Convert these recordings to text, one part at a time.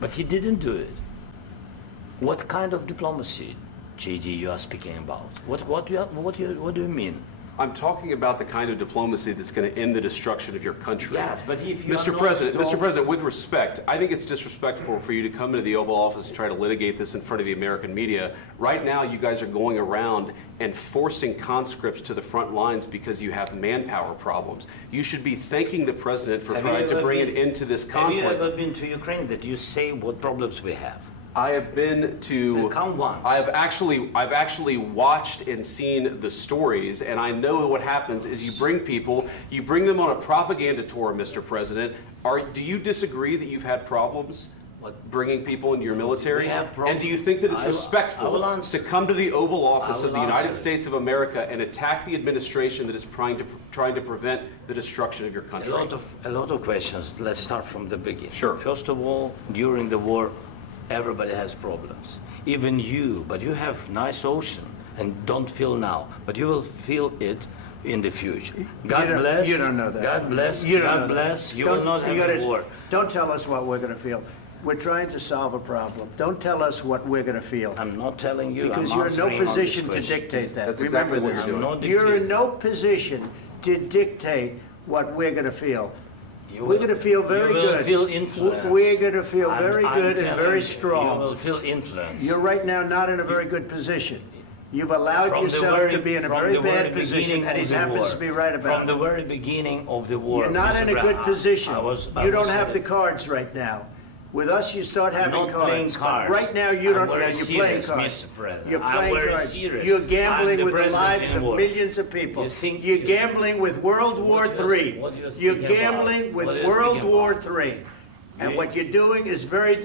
But he didn't do it. What kind of diplomacy, JD, you are speaking about? What do you mean? I'm talking about the kind of diplomacy that's going to end the destruction of your country. Yes, but if you Mr. President, with respect, I think it's disrespectful for you to come into the Oval Office and try to litigate this in front of the American media. Right now, you guys are going around and forcing conscripts to the front lines because you have manpower problems. You should be thanking the President for trying to bring an end to this conflict. Have you ever been to Ukraine that you say what problems we have? I have been to. Come once. I've actually watched and seen the stories, and I know what happens is you bring people, you bring them on a propaganda tour, Mr. President. Do you disagree that you've had problems bringing people into your military? And do you think that it's respectful to come to the Oval Office of the United States of America and attack the administration that is trying to prevent the destruction of your country? A lot of questions. Let's start from the beginning. Sure. First of all, during the war, everybody has problems, even you, but you have nice ocean and don't feel now, but you will feel it in the future. God bless. You don't know that. God bless. You don't God bless. You will not have a war. Don't tell us what we're going to feel. We're trying to solve a problem. Don't tell us what we're going to feel. I'm not telling you. Because you're in no position to dictate that. That's exactly what you're doing. You're in no position to dictate what we're going to feel. We're going to feel very good. You will feel influence. We're going to feel very good and very strong. You will feel influence. You're right now not in a very good position. You've allowed yourself to be in a very bad position, and he happens to be right about it. From the very beginning of the war. You're not in a good position. You don't have the cards right now. With us, you start having cards. Right now, you don't. You're playing cards. You're playing cards. You're gambling with the lives of millions of people. You're gambling with World War III. You're gambling with World War III. And what you're doing is very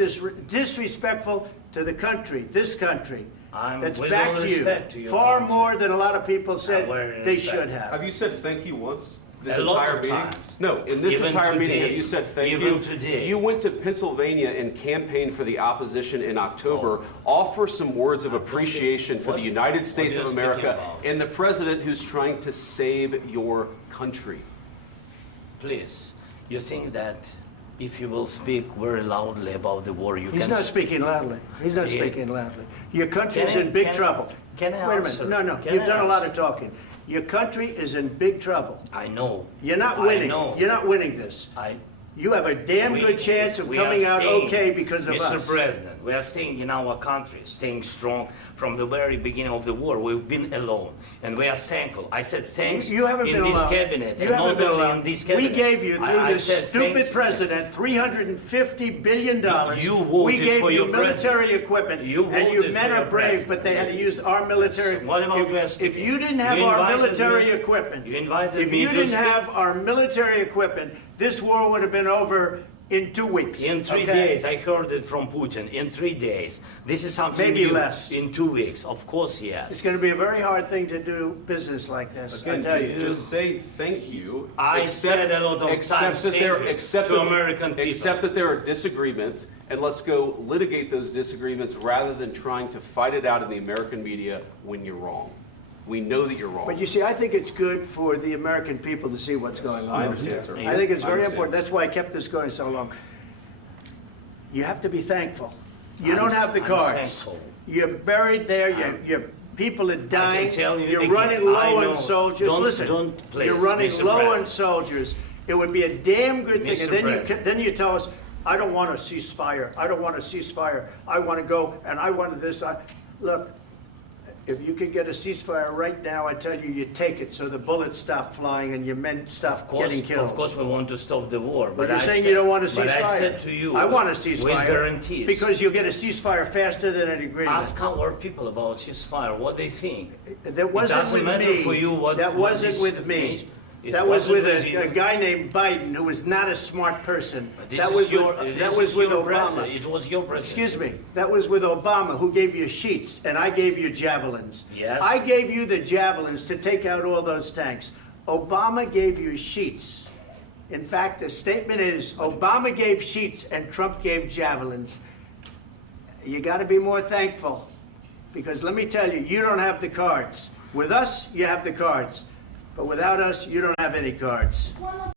disrespectful to the country, this country. That's backed you far more than a lot of people said they should have. Have you said thank you once? This a lot entire of meeting? times. No, in this entire meeting, have you said thank you? Today. You went to Pennsylvania and campaigned for the opposition in October. Offer some words of appreciation for the United States of America and the President who's trying to save your country. Please, you think that if you will speak very loudly about the war, He's not speaking loudly. He's not speaking loudly. Your country is in big trouble. Can I Wait a answer? minute. No, you've done a lot of talking. Your country is in big trouble. I know. You're not winning. I know. You're not winning this. You have a damn good chance of coming out okay because of us. Mr. President, we are staying in our country, staying strong from the very beginning of the war. We've been alone, and we are thankful. I said thanks you haven't in been this alone. cabinet, you and haven't not been only alone. in this cabinet. We gave you, through this stupid president, $350 billion. You voted we gave for you your military president. equipment, You and you voted men for are your brave, president. but they had to use our military. What about If you didn't have our military equipment, you invited if me you to didn't speak. have our military equipment, this war would have been over in 2 weeks. In 3 days, I heard it from Putin. In 3 days, this is something Maybe new. less. In 2 weeks, of course, yes. It's going to be a very hard thing to do business like this. I Again, tell you. just say thank you. I said a lot of times thank you to American people. Accept that there are disagreements, and let's go litigate those disagreements rather than trying to fight it out in the American media when you're wrong. We know that you're wrong. But you see, I think it's good for the American people to see what's going on. I understand, sir. I think it's very important. That's why I kept this going so long. You have to be thankful. You don't have the cards. Thankful. You're buried there. Your people are dying. I can tell you You're again, running low I know. on soldiers. Don't please, you're running Mr. low President. on soldiers. It would be a damn good thing. Mr. And then you tell us, I don't want a ceasefire. I don't want a ceasefire. I want to go, and I want this. Look, if you could get a ceasefire right now, I tell you, you take it so the bullets stop flying and your men stop getting killed. Of course, we want to stop the war. But you're saying you don't want a ceasefire. But I said to you, I want a ceasefire. with guarantees. Because you'll get a ceasefire faster than an agreement. Ask our people about ceasefire, what they think. That wasn't with me. For you what, that what wasn't this with me. means. That was with a guy named Biden who was not a smart person. That was with Obama. It was your president. Excuse me. That was with Obama, who gave you sheets, and I gave you javelins. Yes. I gave you the javelins to take out all those tanks. Obama gave you sheets. In fact, the statement is Obama gave sheets and Trump gave javelins. You got to be more thankful, because let me tell you, you don't have the cards. With us, you have the cards. But without us, you don't have any cards.